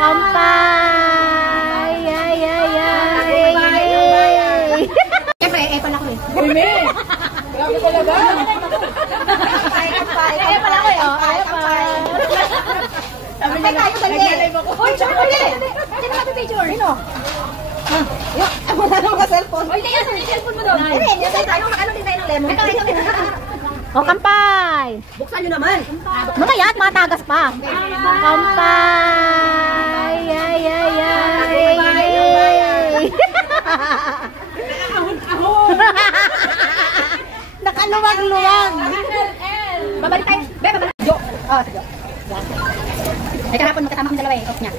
Kampay! Ay, ay, ay! Siyempre, pala ko eh. Bumi! Grabe talaga! Kampay! Pala ko eh. Kampay! Kampay tayo dali. Uy, tsaka ko eh. Tsaka natin picture. Sino? Wala naman ka cellphone. Uy, kaya sa cellphone mo doon. Hindi, ano din tayo ng lemon. O, kampay! Buksan nyo naman. Mamaya at matagas pa. Kampay! Ay, ay, ay! Nakaluwag-luwag. Babalik tayo. Babalik. Jo. Jo. Ay, kahapon magkasama kong dalawa eh. Off niya.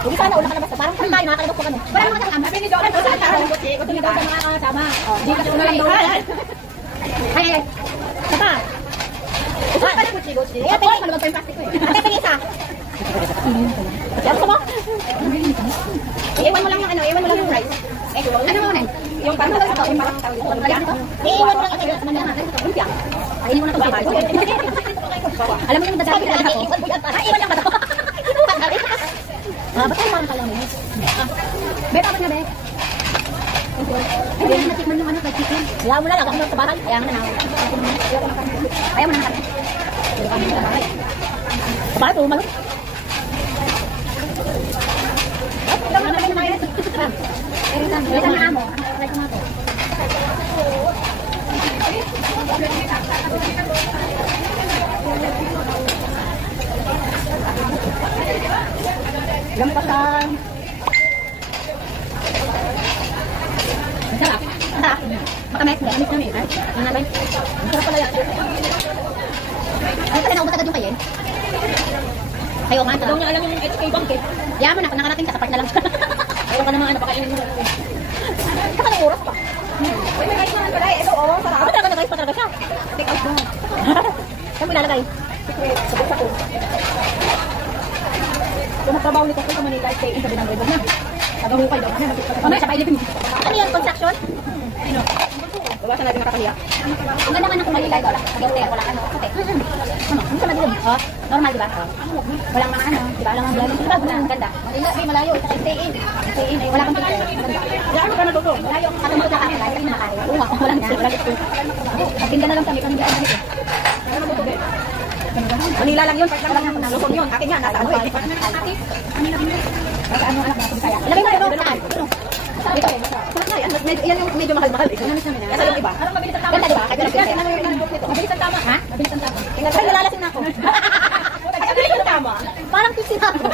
Huwag sana ulang kalabas. Parang tayo, nakakalabas ko kami. Parang mga kasama. Sabi ni Jo, ano sa atarang buti? Gusto niyo daw sa mga kasama. Di kasi ko na lang daw. Ay, ay. Sapa. Usa ka na gucci. Eh, tingin malubag pa yung plastic ko eh. Tingin isa. Ano mo? Iwan mo lang yung ano, iwan mo lang yung rice. Ano mo nun? Yung parang ito, yung parang tawag dito. Iwan mo lang yung sa manila natin. Lumpia. Ayun mo na ito. Alam mo yung dadabi na ako? Iwan lang ba ito? Ba't tayo parang kalang mo? Be, tapos na be. Ay, hindi natikman yung ano, fried chicken. Ayaw mo na lang, ako sa bahay. Ayaw mo na lang. Ayaw mo na lang. Sa bahay, tumal. Ito mo na lang yung ito na amo. Try ko nga ito. Gampasan. Masarap. Masarap. Makamek. Makamek namin. Ang nalay. Masarap pala yan. Ay, kasi naubos agad yung kayin. Ayaw nga. Daw niya alam yung HK Bank eh. Yaman mo na. Kung nakarating ka, sapat na lang. Ayaw ka naman. Pakainin mo. Saka ng oras pa. Uy, may rice naman pala eh. Ito, oh. Sarap. Ano talaga rice pa talaga siya? Take out mo. Saan mo ilalagay? Sa bulsa ko. Kung magtrabaho nito ko sa Manila, stay in sa Binang na. Tagahukay daw. Mamaya sa Pilipin. Ano yan? Construction? Sino? Bawasan natin nakakaliya. Ang ganda naman ng kumalilay ko. Nag-hotel ko lang ano. Okay. Ano? Ano sa madilim? Oh, normal diba? Walang mga ano. Diba? Walang mga blending. Diba? Ang ganda. Hindi, malayo. Stay in. Stay in. Wala kang pagkakas. Ganda. Diyan ka na dito. Malayo. Katamot na kami. Hindi makakaya. Oo nga. Walang yan. Walang ito. Pagtinda na lang kami. Kami di ako dito. Manila lang yun. Luzon yun. Akin yan. Nasa ano eh. Manila yun. Ano anak na kaya. Ilagay mo yun. Dito. Yan yung medyo mahal-mahal eh. Kasi yung iba. Mabilis ang tama. Ganda diba? Mabilis ang tama. Ha? Mabilis ang tama. Ay, nalalasing na ako. Ay, mabilis ang tama. Parang tipsy na ako.